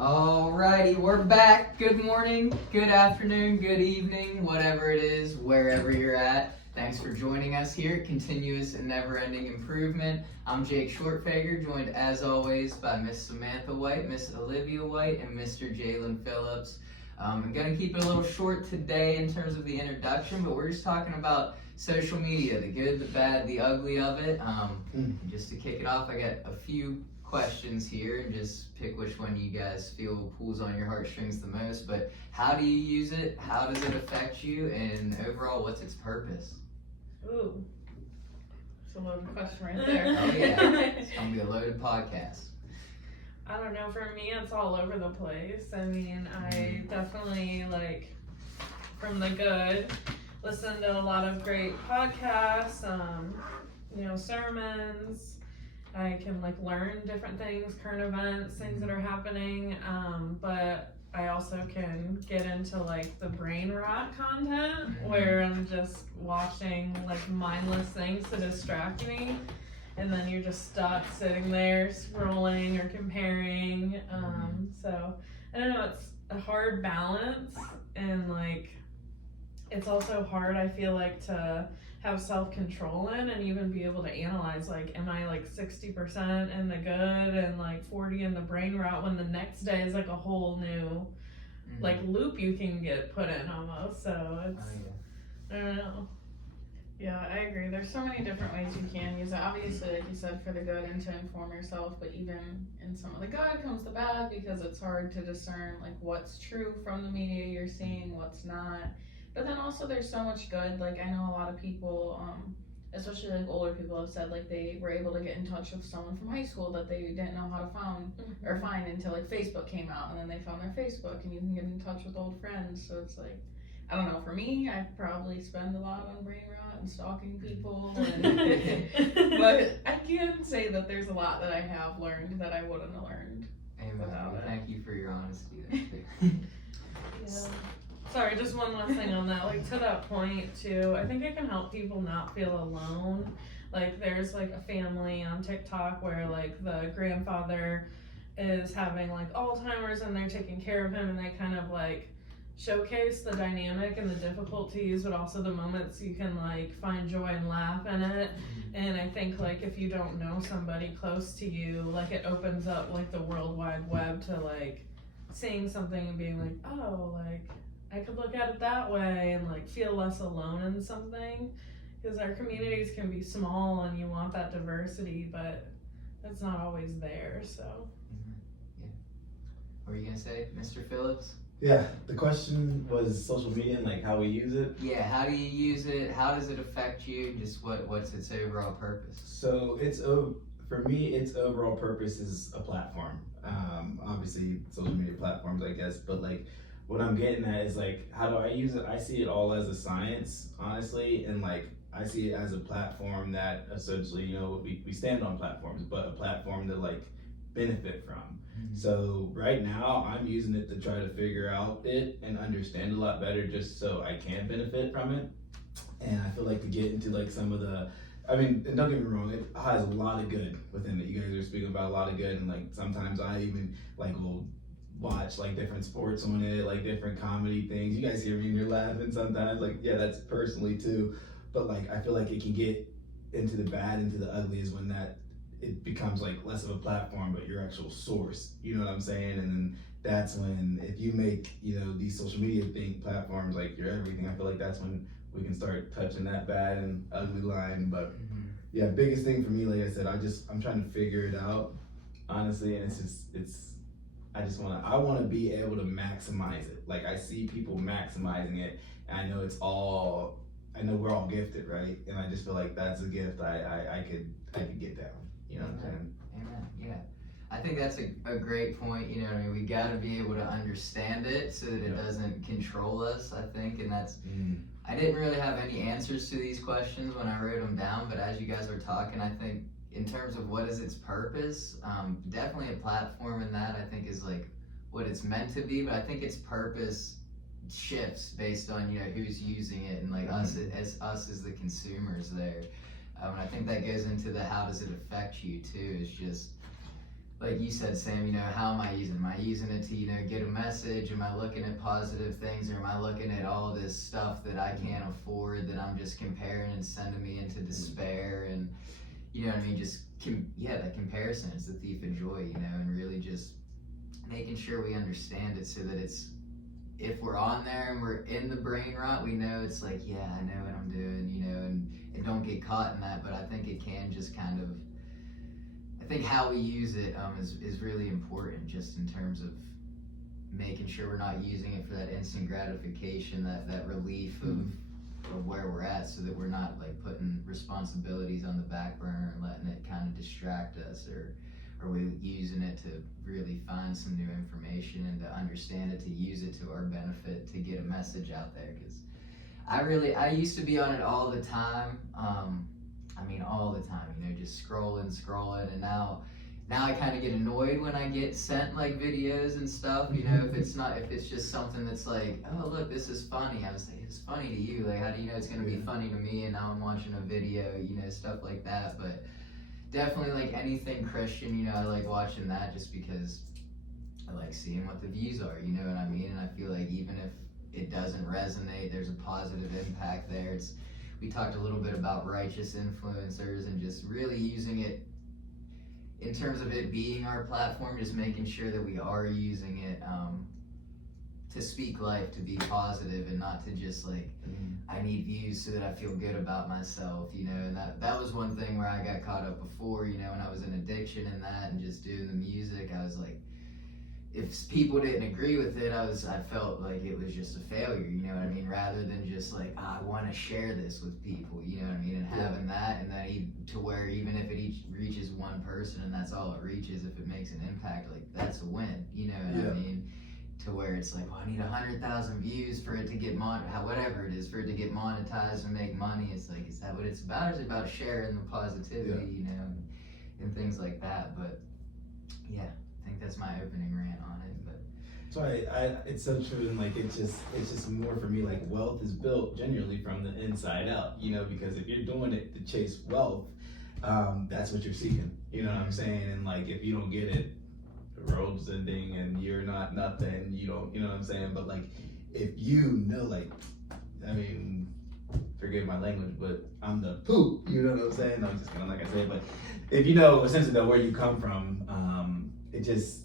Alrighty, we're back. Good morning, good afternoon, good evening, whatever it is, wherever you're at. Thanks for joining us here at Continuous and Never-Ending Improvement. I'm Jake Shortfager, joined as always by Miss Samantha White, Miss Olivia White, and Mr. Jalen Phillips. I'm going to keep it a little short today in terms of the introduction, but we're just talking about social media, the good, the bad, the ugly of it. Just to kick it off, I got a few questions here and just pick which one you guys feel pulls on your heartstrings the most. But how do you use it? How does it affect you? And overall, what's its purpose? Ooh, it's a loaded question right there. Oh yeah, it's gonna be a loaded podcast. I don't know, for me it's all over the place. I mean, I definitely from the good, listen to a lot of great podcasts, sermons. I can learn different things, current events, things that are happening, but I also can get into the brain rot content where I'm just watching mindless things to distract me, and then you're just stuck sitting there scrolling or comparing. So I don't know, it's a hard balance, and it's also hard, I feel to have self-control in and even be able to analyze, am I 60% in the good and 40 in the brain rot, when the next day is a whole new loop you can get put in almost. So it's I don't know. Yeah, I agree. There's so many different ways you can use it. Obviously, like you said, for the good and to inform yourself, but even in some of the good comes the bad, because it's hard to discern what's true from the media you're seeing, what's not. But then also there's so much good. I know a lot of people, especially older people, have said they were able to get in touch with someone from high school that they didn't know how to find until Facebook came out, and then they found their Facebook, and you can get in touch with old friends. So it's I don't know, for me, I probably spend a lot on brain rot and stalking people, but I can say that there's a lot that I have learned that I wouldn't have learned without it. Thank you for your honesty there. Yeah. Sorry, just one last thing on that. To that point too, I think it can help people not feel alone. There's a family on TikTok where the grandfather is having Alzheimer's, and they're taking care of him, and they kind of showcase the dynamic and the difficulties, but also the moments you can find joy and laugh in it. And I think if you don't know somebody close to you, it opens up the World Wide Web to seeing something and being oh, I could look at it that way and feel less alone in something, because our communities can be small and you want that diversity, but it's not always there. So Yeah. What were you gonna say, Mr. Phillips? Yeah, the question was social media and how we use it. Yeah, how do you use it? How does it affect you? Just what's its overall purpose? So for me, its overall purpose is a platform. Obviously, social media platforms, I guess, but what I'm getting at is how do I use it? I see it all as a science, honestly, and I see it as a platform that essentially, we stand on platforms, but a platform to benefit from. So right now I'm using it to try to figure out it and understand a lot better, just so I can benefit from it. And I feel to get into some of the, and don't get me wrong, it has a lot of good within it. You guys are speaking about a lot of good, and sometimes I even will watch different sports on it, different comedy things. You guys hear me and you're laughing sometimes, yeah, that's personally too. But I feel it can get into the bad, into the ugly, is when that it becomes less of a platform but your actual source, you know what I'm saying? And then that's when, if you make these social media platforms your everything, I feel that's when we can start touching that bad and ugly line. But yeah, biggest thing for me, like I said, I'm trying to figure it out, honestly, and I want to be able to maximize it. I see people maximizing it, and I know we're all gifted, right? And I just feel that's a gift I could get down. You know what I'm saying? Amen. Yeah. I think that's a great point. We got to be able to understand it so that it doesn't control us, I think. And that's, I didn't really have any answers to these questions when I wrote them down, but as you guys were talking, I think in terms of what is its purpose, definitely a platform, and that I think is what it's meant to be, but I think its purpose shifts based on who's using it, and us as the consumers there. And I think that goes into the how does it affect you too. Is just like you said, Sam. How am I using? Am I using it to, get a message? Am I looking at positive things, or am I looking at all this stuff that I can't afford, that I'm just comparing and sending me into despair? And you know what I mean? Just that comparison is the thief of joy, and really just making sure we understand it, so that it's, if we're on there and we're in the brain rot, we know it's like, yeah, I know what I'm doing, and don't get caught in that. But I think it can just kind of, I think how we use it is really important, just in terms of making sure we're not using it for that instant gratification, that relief of where we're at, so that we're not like putting responsibilities on the back burner and letting it kind of distract us, or are we using it to really find some new information and to understand it, to use it to our benefit, to get a message out there? Because I used to be on it all the time. All the time, just scrolling, and now I kind of get annoyed when I get sent like videos and stuff, if it's just something that's like, oh look, this is funny. I was like, it's funny to you, like how do you know it's gonna be funny to me, and now I'm watching a video, stuff like that. But definitely like anything Christian, I like watching that, just because I like seeing what the views are, you know what I mean? And I feel like even if it doesn't resonate, there's a positive impact there. We talked a little bit about righteous influencers, and just really using it in terms of it being our platform, just making sure that we are using it to speak life, to be positive, and not to just like, I need views so that I feel good about myself, and that was one thing where I got caught up before, when I was in addiction and that, and just doing the music. I was like, if people didn't agree with it, I felt like it was just a failure, rather than just like, I want to share this with people, and having that, and then to where even if it reaches one person and that's all it reaches, if it makes an impact, like that's a win, I mean? To where it's like, well, I need 100,000 views for it to get whatever it is, for it to get monetized and make money. It's like, is that what it's about? It's about sharing the positivity, and things like that. But yeah, I think that's my opening rant on it. But so it's so true, and like it's just more for me, like wealth is built genuinely from the inside out, because if you're doing it to chase wealth, that's what you're seeking, what I'm saying? And like if you don't get it, the world's ending and you're not nothing, you don't, what I'm saying? But like if like, forgive my language, but I'm the poop, what I'm saying? No, I'm just kidding, I'm not gonna say it, but if essentially know where you come from, it just,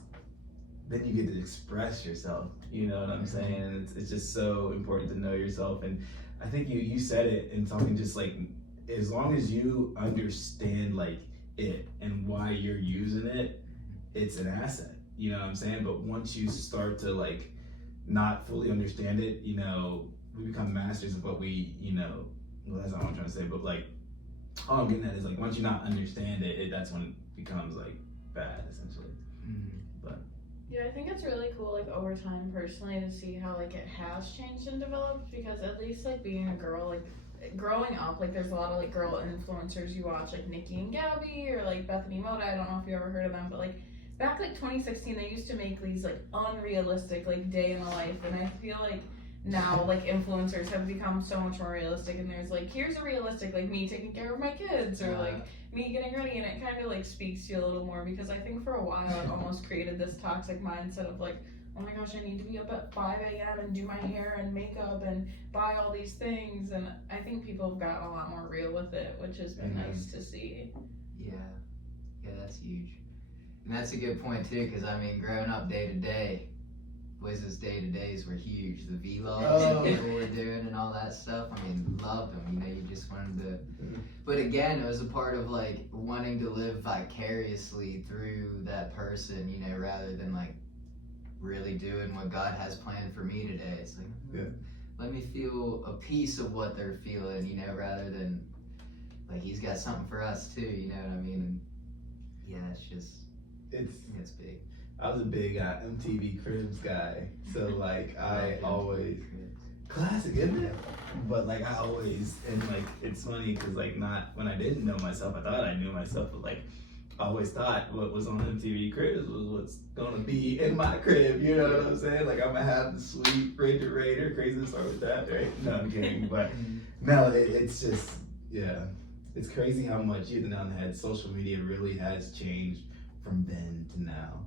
then you get to express yourself, what I'm saying? And it's just so important to know yourself. And I think you said it in something, just like, as long as you understand like it and why you're using it, it's an asset, what I'm saying? But once you start to like not fully understand it, we become masters of what we, well, that's not what I'm trying to say, but like, all I'm getting at is like, once you not understand it, that's when it becomes like bad, essentially. But yeah, I think it's really cool, like over time personally, to see how like it has changed and developed, because at least like being a girl, like growing up, like there's a lot of like girl influencers you watch, like Nikki and Gabby, or like Bethany Moda. I don't know if you ever heard of them, but like back like 2016, they used to make these like unrealistic like day in the life, and I feel like now like influencers have become so much more realistic, and there's like, here's a realistic like me taking care of my kids, or like me getting ready, and it kind of like speaks to you a little more, because I think for a while it almost created this toxic mindset of like, oh my gosh, I need to be up at 5 a.m. and do my hair and makeup and buy all these things. And I think people have gotten a lot more real with it, which has been nice to see. yeah, that's huge. And that's a good point too, because growing up day to day, Wiz's day to days were huge. The vlogs that people were doing and all that stuff, loved them. You just wanted to. But again, it was a part of like wanting to live vicariously through that person, rather than like really doing what God has planned for me today. It's like, let me feel a piece of what they're feeling, rather than like He's got something for us too. You know what I mean? And yeah, it's big. I was a big MTV Cribs guy, so like I always, classic, isn't it? But like I always, and like it's funny because like not when I didn't know myself, I thought I knew myself, but like I always thought what was on MTV Cribs was what's gonna be in my crib, you know what I'm saying? Like I'm gonna have the sweet refrigerator, crazy to start with that, right? No, I'm kidding, but no, it's just, it's crazy how much, you hit the nail on the head, social media really has changed from then to now,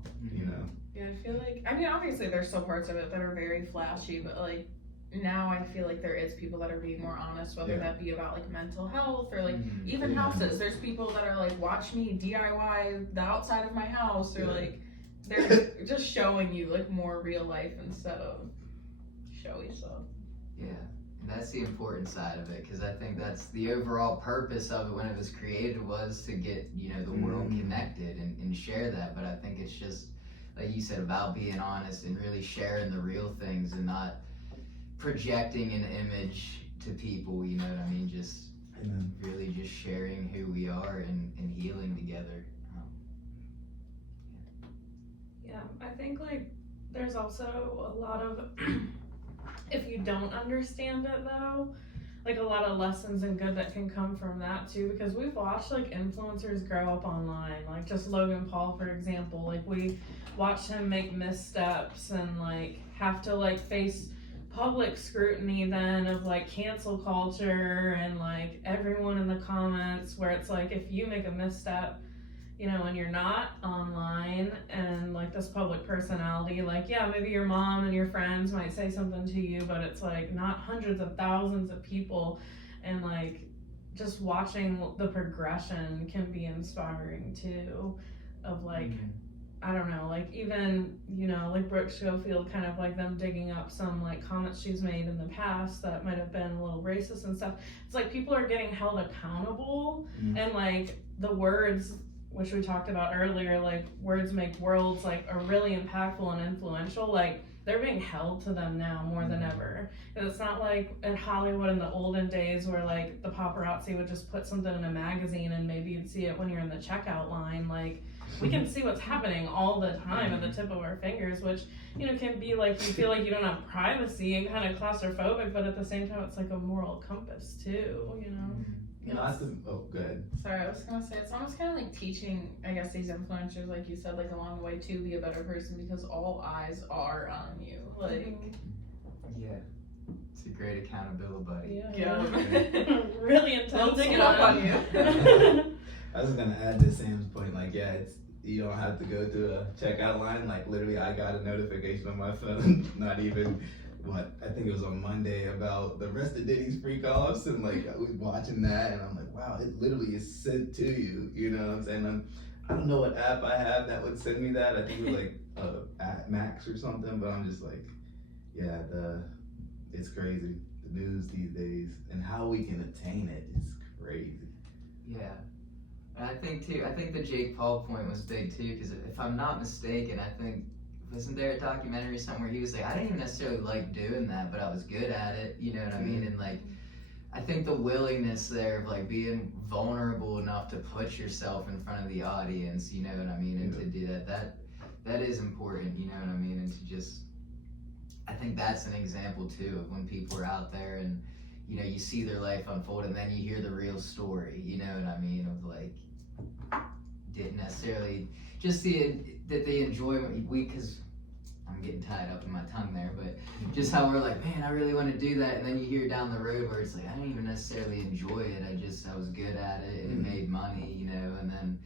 Yeah, I feel like I mean, obviously there's still parts of it that are very flashy, but like now I feel like there is people that are being more honest, whether Yeah. that be about like mental health or like Mhm. even Yeah. houses. There's people that are like, watch me DIY the outside of my house, or Yeah. like they're just showing you like more real life instead of showy stuff. Yeah, and that's the important side of it, because I think that's the overall purpose of it when it was created, was to get, you know, the world Mhm. connected and share that. But I think it's just, like you said, about being honest and really sharing the real things and not projecting an image to people, you know what I mean? Just Amen. really just sharing who we are and healing together. Yeah, I think like there's also a lot of if you don't understand it though, like a lot of lessons and good that can come from that too, because we've watched like influencers grow up online, like just Logan Paul for example. Like we watched him make missteps and like have to like face public scrutiny then of like cancel culture and like everyone in the comments, where it's like if you make a misstep, you know, and you're not online and like this public personality, like yeah, maybe your mom and your friends might say something to you, but it's like not hundreds of thousands of people. And like just watching the progression can be inspiring too, of like I don't know, like even, you know, like Brooke Schofield, kind of like them digging up some like comments she's made in the past that might have been a little racist and stuff. It's like people are getting held accountable, and like the words, which we talked about earlier, like words make worlds, like are really impactful and influential. Like they're being held to them now more than ever. And it's not like in Hollywood in the olden days where like the paparazzi would just put something in a magazine and maybe you'd see it when you're in the checkout line. Like we can see what's happening all the time at the tip of our fingers, which, you know, can be like you feel like you don't have privacy and kind of claustrophobic, but at the same time it's like a moral compass too, you know. Not the, oh, go ahead. Sorry, I was gonna say it's almost kind of like teaching, I guess, these influencers, like you said, like along the way to be a better person, because all eyes are on you. Like, Yeah, it's a great accountability buddy. yeah. Really intense. They'll dig it up on you. I was gonna add to Sam's point, like, yeah, it's, you don't have to go through a checkout line. Like, literally, I got a notification on my phone, not even, I think it was on Monday, about the rest of Diddy's freak offs, and like, I was watching that, and I'm like, wow, it literally is sent to you, you know what I'm saying? I don't know what app I have that would send me that. I think it was like, at Max or something, but I'm just like, yeah, it's crazy. The news these days, and how we can attain it is crazy. Yeah. And I think the Jake Paul point was big too, because if I'm not mistaken, I think, wasn't there a documentary somewhere he was like, I didn't even necessarily like doing that, but I was good at it, you know what I mean? And like, I think the willingness there of like being vulnerable enough to put yourself in front of the audience, you know what I mean, and to do that is important, you know what I mean, and to just, I think that's an example too of when people are out there and, you know, you see their life unfold and then you hear the real story, you know what I mean, of like, didn't necessarily, just that they enjoy because I'm getting tied up in my tongue there, but just how we're like, man, I really want to do that, and then you hear down the road where it's like, I didn't even necessarily enjoy it, I was good at it, and it made money, you know, and then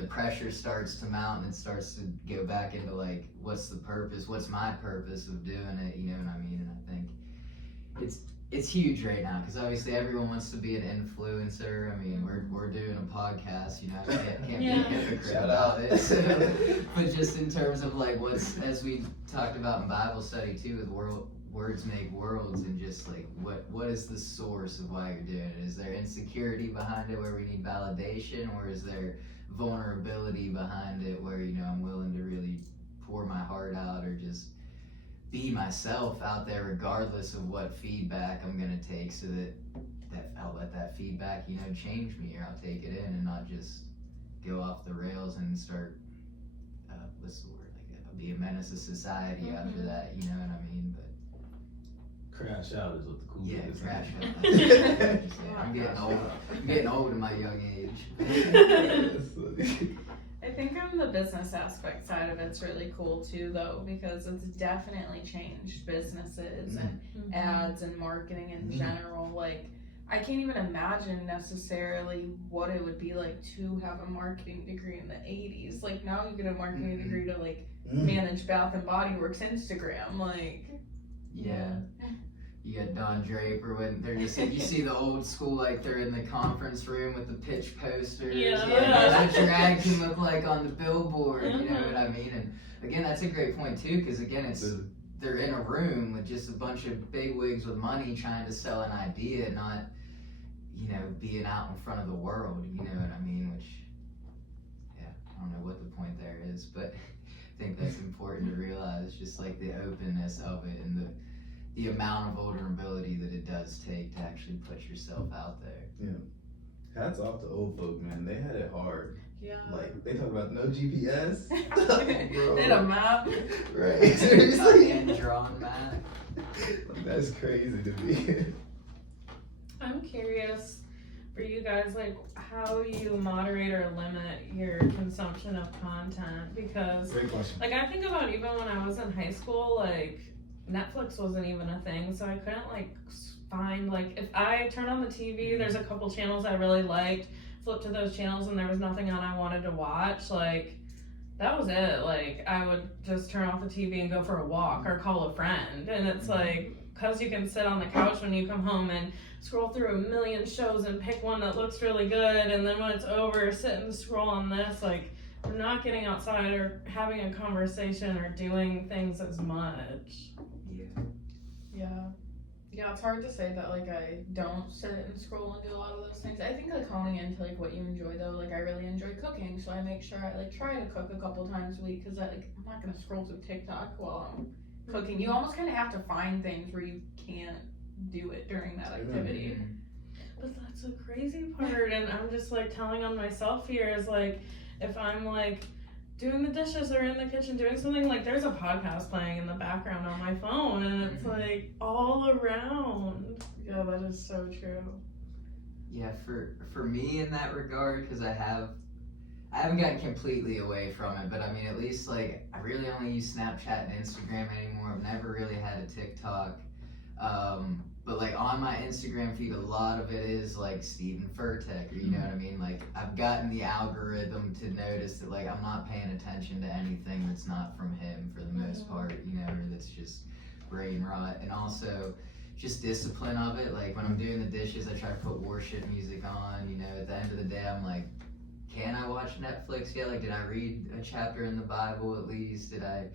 the pressure starts to mount and it starts to go back into like, what's the purpose, what's my purpose of doing it, you know what I mean, and I think it's huge right now, because obviously everyone wants to be an influencer. I mean, we're doing a podcast, you know, I can't be a hypocrite Shout about out. it. So, but just in terms of like as we talked about in Bible study too, with words make worlds, and just like what is the source of why you're doing it? Is there insecurity behind it where we need validation, or is there vulnerability behind it where, you know, I'm willing to really pour my heart out, or just be myself out there regardless of what feedback I'm gonna take, so that I'll let that feedback, you know, change me, or I'll take it in and not just go off the rails and start what's the word, like be a menace to society after that, you know what I mean? But Crash out is what the cool yeah, is. crash out. I'm getting old in my young age. I think on the business aspect side of it's really cool too, though, because it's definitely changed businesses and ads and marketing in general. Like, I can't even imagine necessarily what it would be like to have a marketing degree in the 80s. Like now you get a marketing Mhm. degree to like Mm. manage Bath and Body Works Instagram. Like Yeah. You got Don Draper when they're just you see the old school, like they're in the conference room with the pitch posters. Yeah. That's what your ad can look like on the billboard. You know Mhm. what I mean? And again, that's a great point too, because again, it's they're in a room with just a bunch of bigwigs with money trying to sell an idea, not being out in front of the world. You know what I mean? Which, yeah, I don't know what the point there is, but I think that's important to realize. Just like the openness of it and the amount of vulnerability that it does take to actually put yourself out there. Hats off to old folk, man. They had it hard. yeah. Like they talk about no GPS. Bro. Did a map. Right. Seriously. And drawn map. That's crazy to me. I'm curious for you guys, like how you moderate or limit your consumption of content, because Great question. like I think about even when I was in high school, like Netflix wasn't even a thing, so I couldn't like find, like if I turned on the TV, there's a couple channels I really liked, flip to those channels and there was nothing on I wanted to watch, like that was it. Like I would just turn off the TV and go for a walk or call a friend, and it's like because you can sit on the couch when you come home and scroll through a million shows and pick one that looks really good, and then when it's over, sit and scroll on this. Like we're not getting outside or having a conversation or doing things as much. Yeah, it's hard to say that like I don't sit and scroll and do a lot of those things. I think like honing into like what you enjoy though, like I really enjoy cooking, so I make sure I like try to cook a couple times a week, because I'm not gonna scroll through TikTok while I'm cooking. You almost kind of have to find things where you can't do it during that activity. But that's the crazy part, and I'm just like telling on myself here is like if I'm like doing the dishes or in the kitchen doing something, like there's a podcast playing in the background on my phone, and it's like all around. Yeah, that is so true. Yeah, for me in that regard, because I haven't gotten completely away from it, but I mean at least like I really only use Snapchat and Instagram anymore. I've never really had a TikTok. But like on my Instagram feed, a lot of it is like Stephen Furtick, or you know what I mean? Like I've gotten the algorithm to notice that like I'm not paying attention to anything that's not from him for the most part, or that's just brain rot. And also just discipline of it. Like when I'm doing the dishes, I try to put worship music on, at the end of the day, I'm like, can I watch Netflix yet? Like, did I read a chapter in the Bible at least? Did I,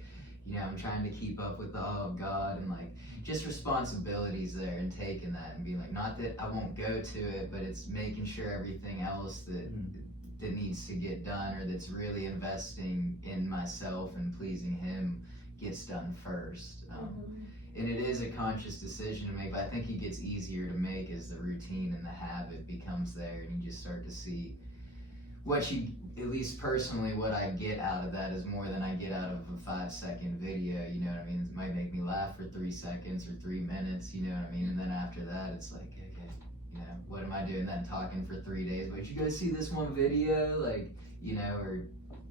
I'm trying to keep up with the awe of God, and like just responsibilities there, and taking that and being like, not that I won't go to it, but it's making sure everything else that needs to get done, or that's really investing in myself and pleasing Him, gets done first. And it is a conscious decision to make, but I think it gets easier to make as the routine and the habit becomes there, and you just start to see what you, at least personally, what I get out of that is more than I get out of a 5-second video, you know what I mean? It might make me laugh for 3 seconds or 3 minutes, you know what I mean? And then after that, it's like, okay, what am I doing then? Talking for 3 days, but you guys see this one video? Like, or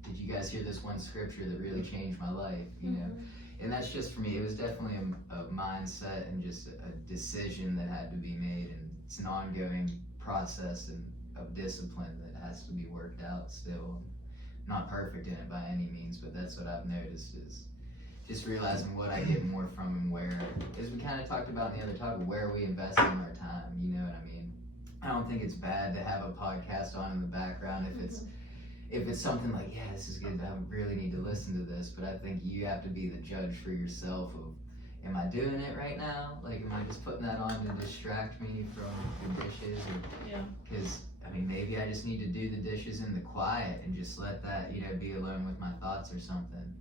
did you guys hear this one scripture that really changed my life, And that's just for me. It was definitely a mindset and just a decision that had to be made, and it's an ongoing process and of discipline that has to be worked out still. I'm not perfect in it by any means, but that's what I've noticed is just realizing what I get more from and where, as we kind of talked about in the other talk, where we invest in our time, you know what I mean? I don't think it's bad to have a podcast on in the background if it's something like, yeah, this is good, I really need to listen to this, but I think you have to be the judge for yourself of, am I doing it right now? Like, am I just putting that on to distract me from the dishes? Because, maybe I just need to do the dishes in the quiet and just let that, be alone with my thoughts or something,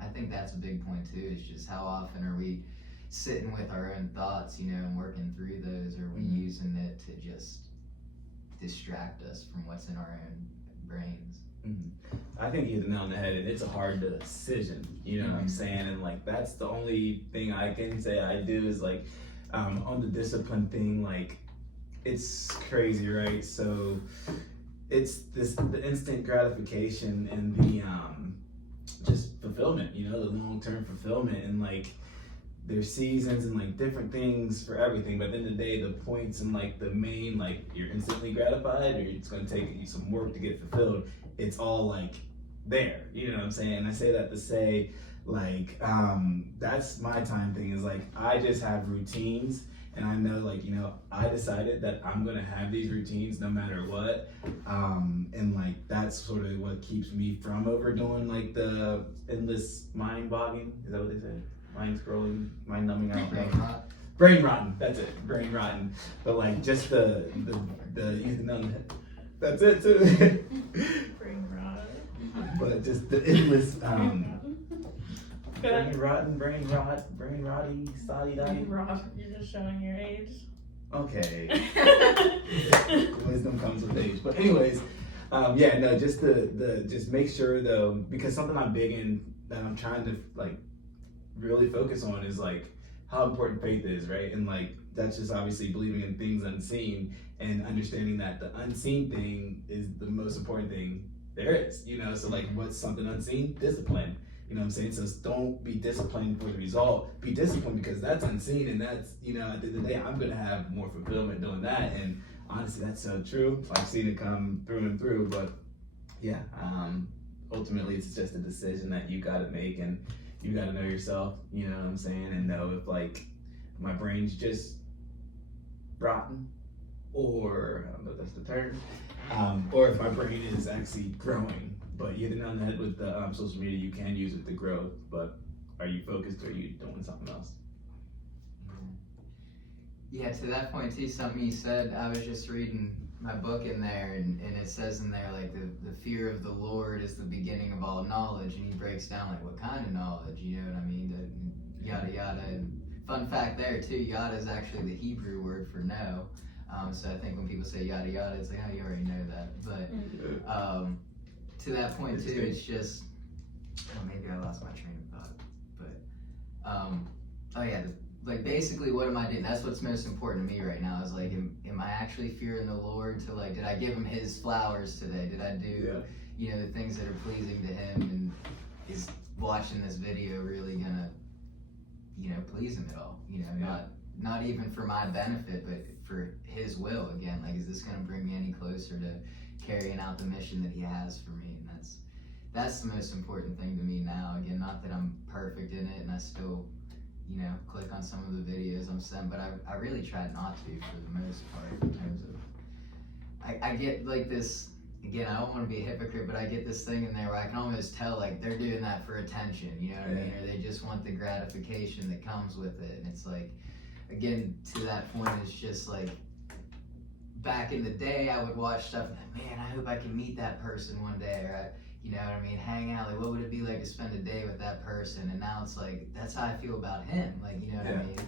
I think that's a big point too, is just how often are we sitting with our own thoughts, and working through those, or are we using it to just distract us from what's in our own brains? I think you hit the nail on the head, and it's a hard decision, what I'm saying? And like, that's the only thing I can say I do is like, on the discipline thing, like, it's crazy, right? So it's the instant gratification and the just fulfillment, the long-term fulfillment, and like there's seasons and like different things for everything, but at the end of the day, the points and like the main, like you're instantly gratified or it's gonna take you some work to get fulfilled, it's all like there, you know what I'm saying? And I say that to say, like, that's my time thing is like, I just have routines and I know like, you know, I decided that I'm gonna have these routines no matter what. And like, that's sort of what keeps me from overdoing like the endless mind bogging. Is that what they say? Mind scrolling, mind numbing out. Brain rotten, that's it, brain rotten. But like just the you know, that's it too. Brain rot. But just the endless Good. brain rotten, brain rotty, soddy dotty. Brain rot. You're just showing your age. Okay. Wisdom comes with age. But anyways, yeah, no, just the just make sure though, because something I'm big in that I'm trying to like really focus on is like how important faith is, right? And like that's just obviously believing in things unseen and understanding that the unseen thing is the most important thing there is, you know? So like what's something unseen? Discipline. You know what I'm saying? So don't be disciplined for the result. Be disciplined because that's unseen and that's, you know, at the end of the day, I'm gonna have more fulfillment doing that. And honestly, that's so true. I've seen it come through and through, but yeah, ultimately it's just a decision that you gotta make and you gotta know yourself, you know what I'm saying? And know if like my brain's just rotten or, I don't know if that's the term, or if my brain is actually growing. But you hit it on the head with the social media, you can use it to grow, but are you focused or are you doing something else? Yeah, to that point too, something you said, I was just reading my book in there and it says in there like the fear of the Lord is the beginning of all knowledge, and he breaks down like what kind of knowledge, you know what I mean, yada yada. And fun fact there too, yada is actually the Hebrew word for know. So I think when people say yada yada, it's like, oh, you already know that. But to that point too, it's just, oh, maybe I lost my train of thought, but oh yeah, like basically what am I doing? That's what's most important to me right now is like, am I actually fearing the Lord to like, did I give him his flowers today? Did I do, you know, the things that are pleasing to him? And is watching this video really gonna, you know, please him at all? You know, not even for my benefit, but for his will again. Like, is this gonna bring me any closer to carrying out the mission that he has for me? And that's the most important thing to me now. Again, not that I'm perfect in it and I still, you know, click on some of the videos I'm sent, but I really try not to for the most part in terms of, I get like this, again, I don't want to be a hypocrite, but I get this thing in there where I can almost tell like they're doing that for attention, you know what I mean? Or they just want the gratification that comes with it. And it's like, again, to that point, it's just like, back in the day, I would watch stuff and like, man, I hope I can meet that person one day, or you know what I mean, hang out, like what would it be like to spend a day with that person? And now it's like, that's how I feel about him, like, you know what I mean?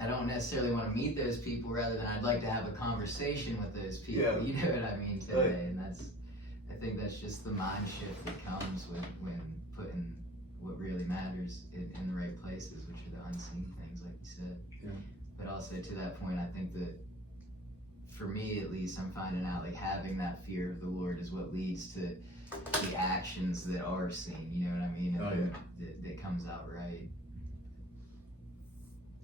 I don't necessarily want to meet those people, rather than I'd like to have a conversation with those people, you know what I mean, today. And I think that's just the mind shift that comes when putting what really matters in the right places, which are the unseen things, like you said. But also to that point, I think that for me at least, I'm finding out like having that fear of the Lord is what leads to the actions that are seen, you know what I mean? That comes out right.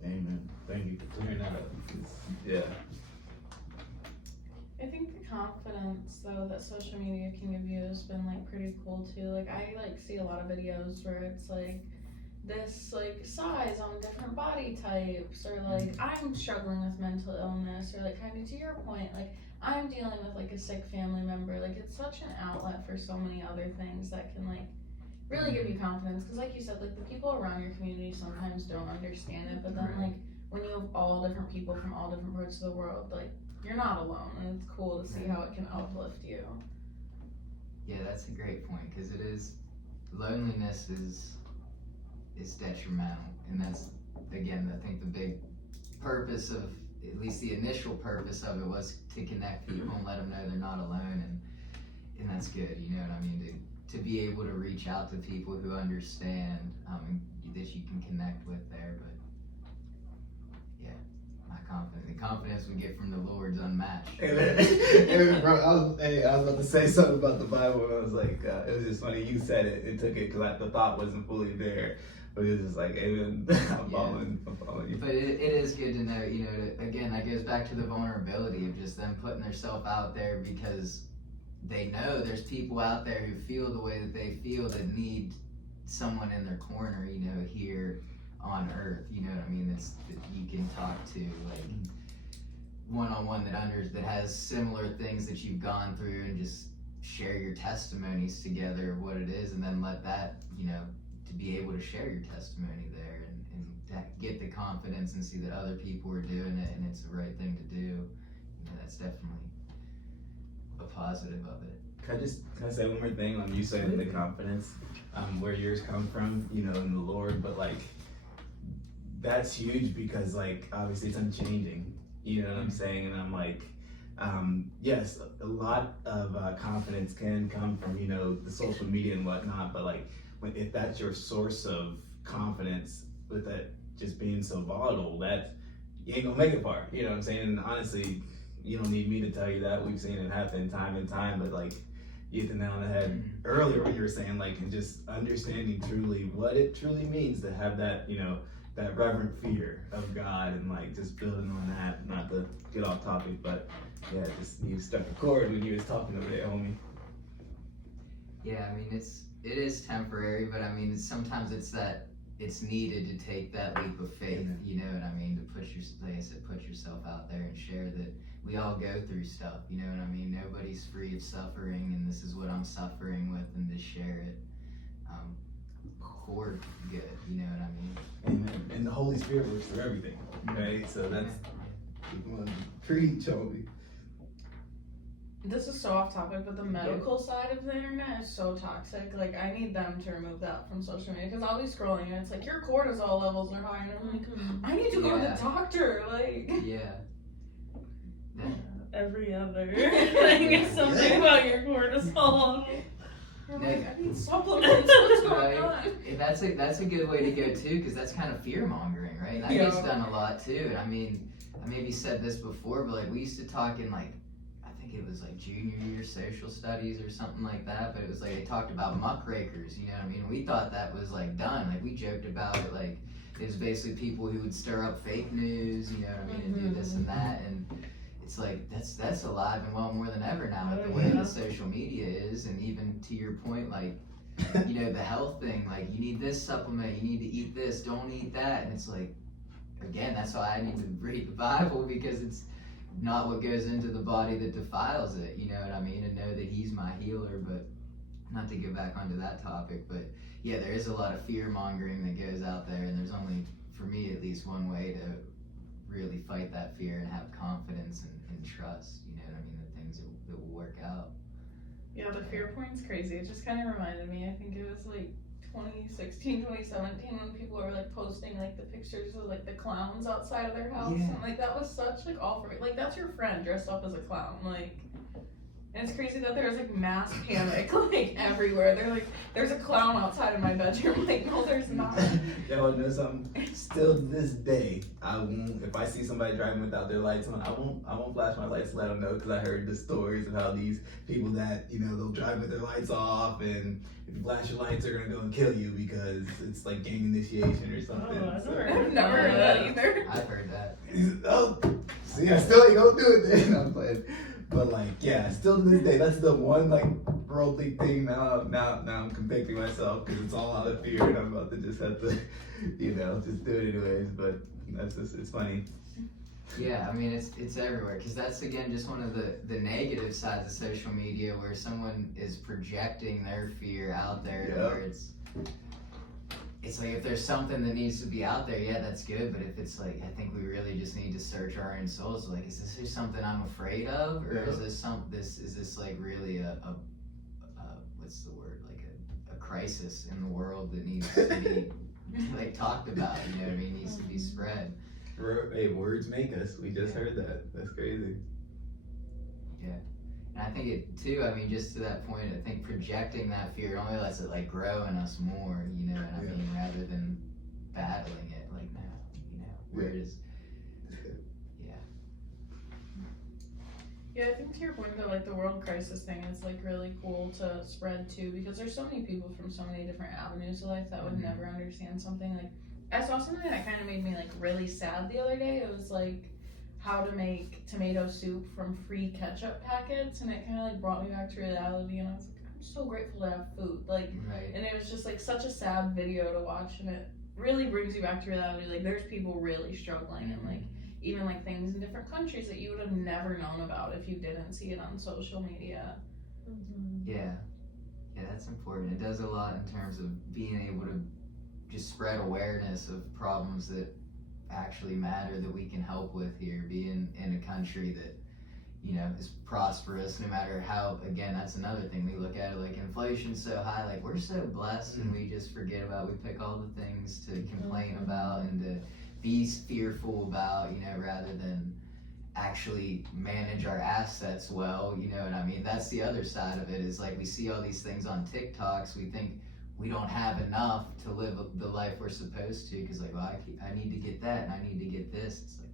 Amen. Thank you for clearing that up. Yeah. I think the confidence though that social media can give you has been like pretty cool too. Like I like see a lot of videos where it's like this like size on different body types, or like I'm struggling with mental illness, or like kind of to your point, like I'm dealing with like a sick family member. Like it's such an outlet for so many other things that can like really give you confidence, because like you said, like the people around your community sometimes don't understand it, but then like when you have all different people from all different parts of the world, like you're not alone, and it's cool to see how it can uplift you. Yeah, that's a great point, because it is, loneliness is detrimental, and that's, again, I think the big purpose of, at least the initial purpose of it, was to connect people and let them know they're not alone, and that's good, you know what I mean, to be able to reach out to people who understand, and that you can connect with there. But yeah, the confidence we get from the Lord's unmatched. Hey, bro, I was about to say something about the Bible, and I was like, it was just funny you said it and took it, because the thought wasn't fully there. But it's just like, amen. I'm following you. But it is good to know, you know, again, that goes back to the vulnerability of just them putting themselves out there because they know there's people out there who feel the way that they feel that need someone in their corner, you know, here on earth, you know what I mean? That you can talk to, like, one-on-one that has similar things that you've gone through and just share your testimonies together of what it is, and then let that, you know, to be able to share your testimony there and get the confidence and see that other people are doing it and it's the right thing to do. You know, that's definitely a positive of it. Can I say one more thing on you saying the confidence, where yours come from, you know, in the Lord, but like, that's huge because like, obviously it's unchanging, you know what I'm saying? And I'm like, yes, a lot of confidence can come from, you know, the social media and whatnot, but like, if that's your source of confidence, with that just being so volatile, that you ain't gonna make it far, you know what I'm saying? And honestly, you don't need me to tell you that. We've seen it happen time and time, but like, you hit the nail on the head earlier when you were saying, like, and just understanding truly what it truly means to have that, you know, that reverent fear of God, and like just building on that. Not to get off topic, but yeah, just you struck a chord when you was talking over there, homie. Yeah, I mean, it is temporary, but I mean, sometimes it's needed to take that leap of faith, you know what I mean? To like I said, put yourself out there and share that we all go through stuff, you know what I mean? Nobody's free of suffering, and this is what I'm suffering with, and to share it for good, you know what I mean? Amen. And the Holy Spirit works through everything, right? So that's preach, homie. This is so off topic, but the medical side of the internet is so toxic. Like, I need them to remove that from social media, because I'll be scrolling and it's like, your cortisol levels are high, and I'm like, I need to go to the doctor, like. Yeah. Every other thing is something about your cortisol. I'm like, I need supplements, what's going on? That's a good way to go too, because that's kind of fear mongering, right? That gets done a lot too. And I mean, I maybe said this before, but like we used to talk in like, I think it was like junior year social studies or something like that, but it was like they talked about muckrakers, you know what I mean? We thought that was like done, like we joked about it, like it was basically people who would stir up fake news, you know what I mean, and do this and that, and it's like that's alive and well more than ever now with the way that social media is. And even to your point, like, you know, the health thing, like you need this supplement, you need to eat this, don't eat that, and it's like, again, that's why I need to read the Bible, because it's not what goes into the body that defiles it, you know what I mean, and know that he's my healer. But not to get back onto that topic, but yeah, there is a lot of fear mongering that goes out there, and there's only, for me at least, one way to really fight that fear and have confidence and trust, you know what I mean, that things that will work out. Yeah, the fear point's crazy. It just kind of reminded me, I think it was like 2016, 2017, when people were like posting like the pictures of like the clowns outside of their house. Yeah. And like that was such like all for me. Like that's your friend dressed up as a clown. Like, and it's crazy that there's like mass panic like everywhere. They're like, there's a clown outside of my bedroom. Like, no, there's not. Y'all know something? Still to this day, I won't. If I see somebody driving without their lights on, I won't flash my lights to let them know, because I heard the stories of how these people that, you know, they'll drive with their lights off, and if you flash your lights, they're gonna go and kill you because it's like gang initiation or something. Oh, So- I've never heard that either. I've heard that. Oh, see, I still ain't gonna do it then. I'm playing. But like, yeah, still to this day, that's the one like worldly thing. Now I'm convicting myself, because it's all out of fear, and I'm about to just have to, you know, just do it anyways. But that's just, it's funny. Yeah, I mean, it's everywhere, because that's, again, just one of the negative sides of social media, where someone is projecting their fear out there, Yeah. where it's like, if there's something that needs to be out there, yeah, that's good, but if it's like, I think we really just need to search our own souls, like, is this just something I'm afraid of, or Yeah. is this like really a what's the word, like a crisis in the world that needs to be like talked about, you know what I mean, needs to be spread. Hey, words make us. We just heard that. That's crazy. And I think it too, I mean, just to that point, I think projecting that fear only lets it like grow in us more, you know what I mean, rather than battling it like now, you know, where it is. Yeah, I think to your point think that like the world crisis thing is like really cool to spread too, because there's so many people from so many different avenues of life that would never understand something. Like I saw something that kind of made me like really sad the other day. It was like how to make tomato soup from free ketchup packets, and it kind of like brought me back to reality, and I was like, I'm so grateful to have food. Like, Right. and it was just like such a sad video to watch, and it really brings you back to reality. Like there's people really struggling, and like even like things in different countries that you would have never known about if you didn't see it on social media. Yeah, that's important. It does a lot in terms of being able to just spread awareness of problems that actually matter that we can help with here. Being in a country that, you know, is prosperous, no matter how. Again, that's another thing we look at it like inflation's so high. Like we're so blessed, and we just forget about. We pick all the things to complain about and to be fearful about, you know, rather than actually manage our assets well, you know what I mean? That's the other side of it, is like we see all these things on TikToks, we think we don't have enough to live the life we're supposed to, because like, well, I need to get that and I need to get this. It's like,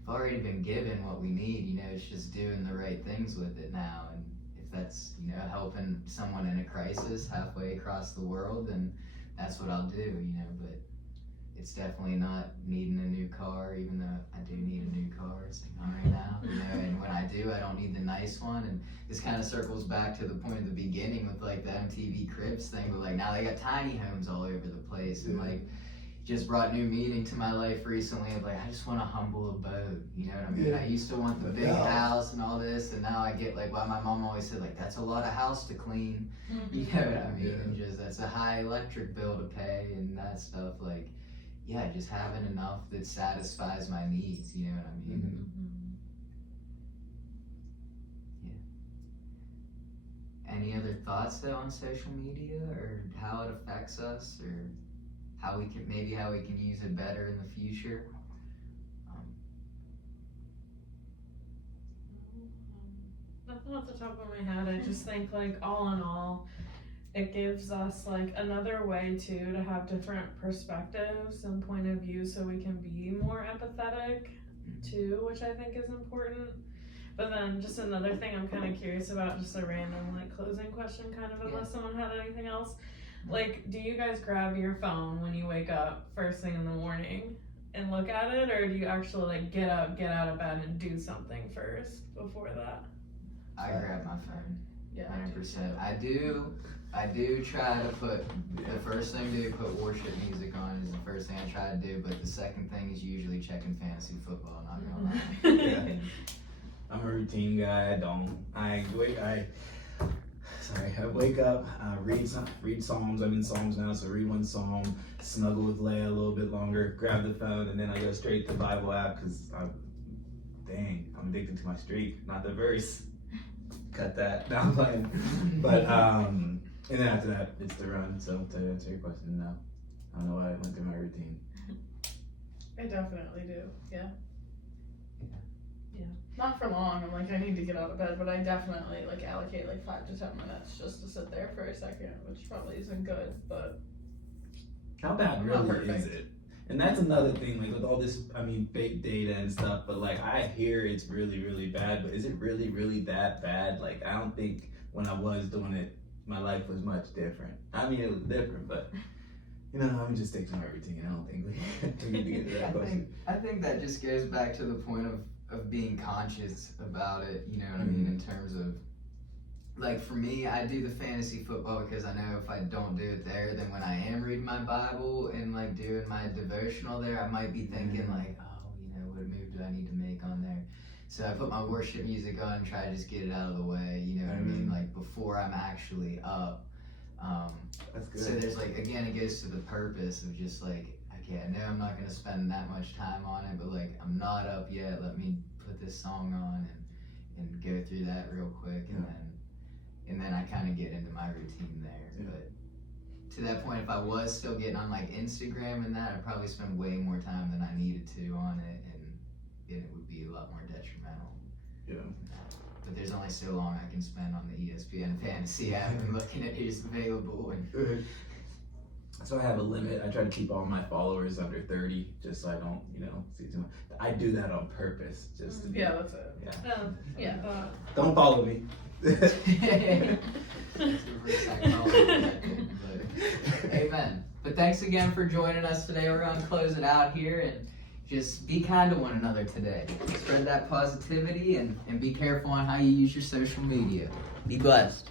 we've already been given what we need, you know, it's just doing the right things with it now. And if that's, you know, helping someone in a crisis halfway across the world, then that's what I'll do, you know. But it's definitely not needing a new car, even though I do need a new car. It's like not right now, you know, and when I do, I don't need the nice one. And this kind of circles back to the point at the beginning with like the MTV Cribs thing, but like now they got tiny homes all over the place, and like just brought new meaning to my life recently of like, I just want a humble abode, you know what I mean? I used to want the big house and all this, and now I get like why my mom always said like, that's a lot of house to clean, you know what I mean? And just that's a high electric bill to pay and that stuff. Like, yeah, just having enough that satisfies my needs, you know what I mean? Yeah. Any other thoughts though on social media, or how it affects us, or how we can use it better in the future? Nothing off the top of my head. I just think like all in all, it gives us like another way too to have different perspectives and point of view, so we can be more empathetic too, which I think is important. But then just another thing I'm kind of curious about, just a random like closing question kind of, unless someone had anything else. Like, do you guys grab your phone when you wake up first thing in the morning and look at it, or do you actually like get up, get out of bed and do something first before that? I grab my phone. Yeah, 100%. I do try to put, the first thing to do, put worship music on is the first thing I try to do, but the second thing is usually checking fantasy football, not gonna lie. I'm a routine guy. I wake up, read Psalms. I'm in Psalms now, so read one Psalm, snuggle with Leia a little bit longer, grab the phone, and then I go straight to the Bible app, because I'm addicted to my streak. Not the verse. Cut that. No, I'm playing. But, and then after that, it's the run. So to answer your question, no. I don't know why I went through my routine. I definitely do, yeah. Not for long, I'm like, I need to get out of bed, but I definitely like allocate like 5 to 10 minutes just to sit there for a second, which probably isn't good, but how bad not really is perfect. it? And that's another thing, like with all this, fake data and stuff, but like I hear it's really, really bad, but is it really, really that bad? Like I don't think when I was doing it, my life was much different. I mean, it was different, but you know, I'm just sticking to my routine. I don't think we need to get to that question. I think that just goes back to the point of being conscious about it, you know what I mean, in terms of, like for me, I do the fantasy football because I know if I don't do it there, then when I am reading my Bible and like doing my devotional there, I might be thinking like, oh, you know, what move do I need to make on there? So I put my worship music on and try to just get it out of the way, you know what I mean, like before I'm actually up. That's good. So there's like, again, it goes to the purpose of just like, okay, I know I'm not going to spend that much time on it, but like, I'm not up yet, let me put this song on and go through that real quick, and then I kind of get into my routine there. But to that point, if I was still getting on like Instagram and that, I'd probably spend way more time than I needed to on it, and it would be a lot more detrimental. Yeah. But there's only so long I can spend on the ESPN fantasy app and looking at who's available. And So I have a limit. I try to keep all my followers under 30, just so I don't, see too much. I do that on purpose, just to be. Yeah, that's it. Yeah. Don't follow me. Amen. But thanks again for joining us today. We're going to close it out here and just be kind to one another today. Spread that positivity and be careful on how you use your social media. Be blessed.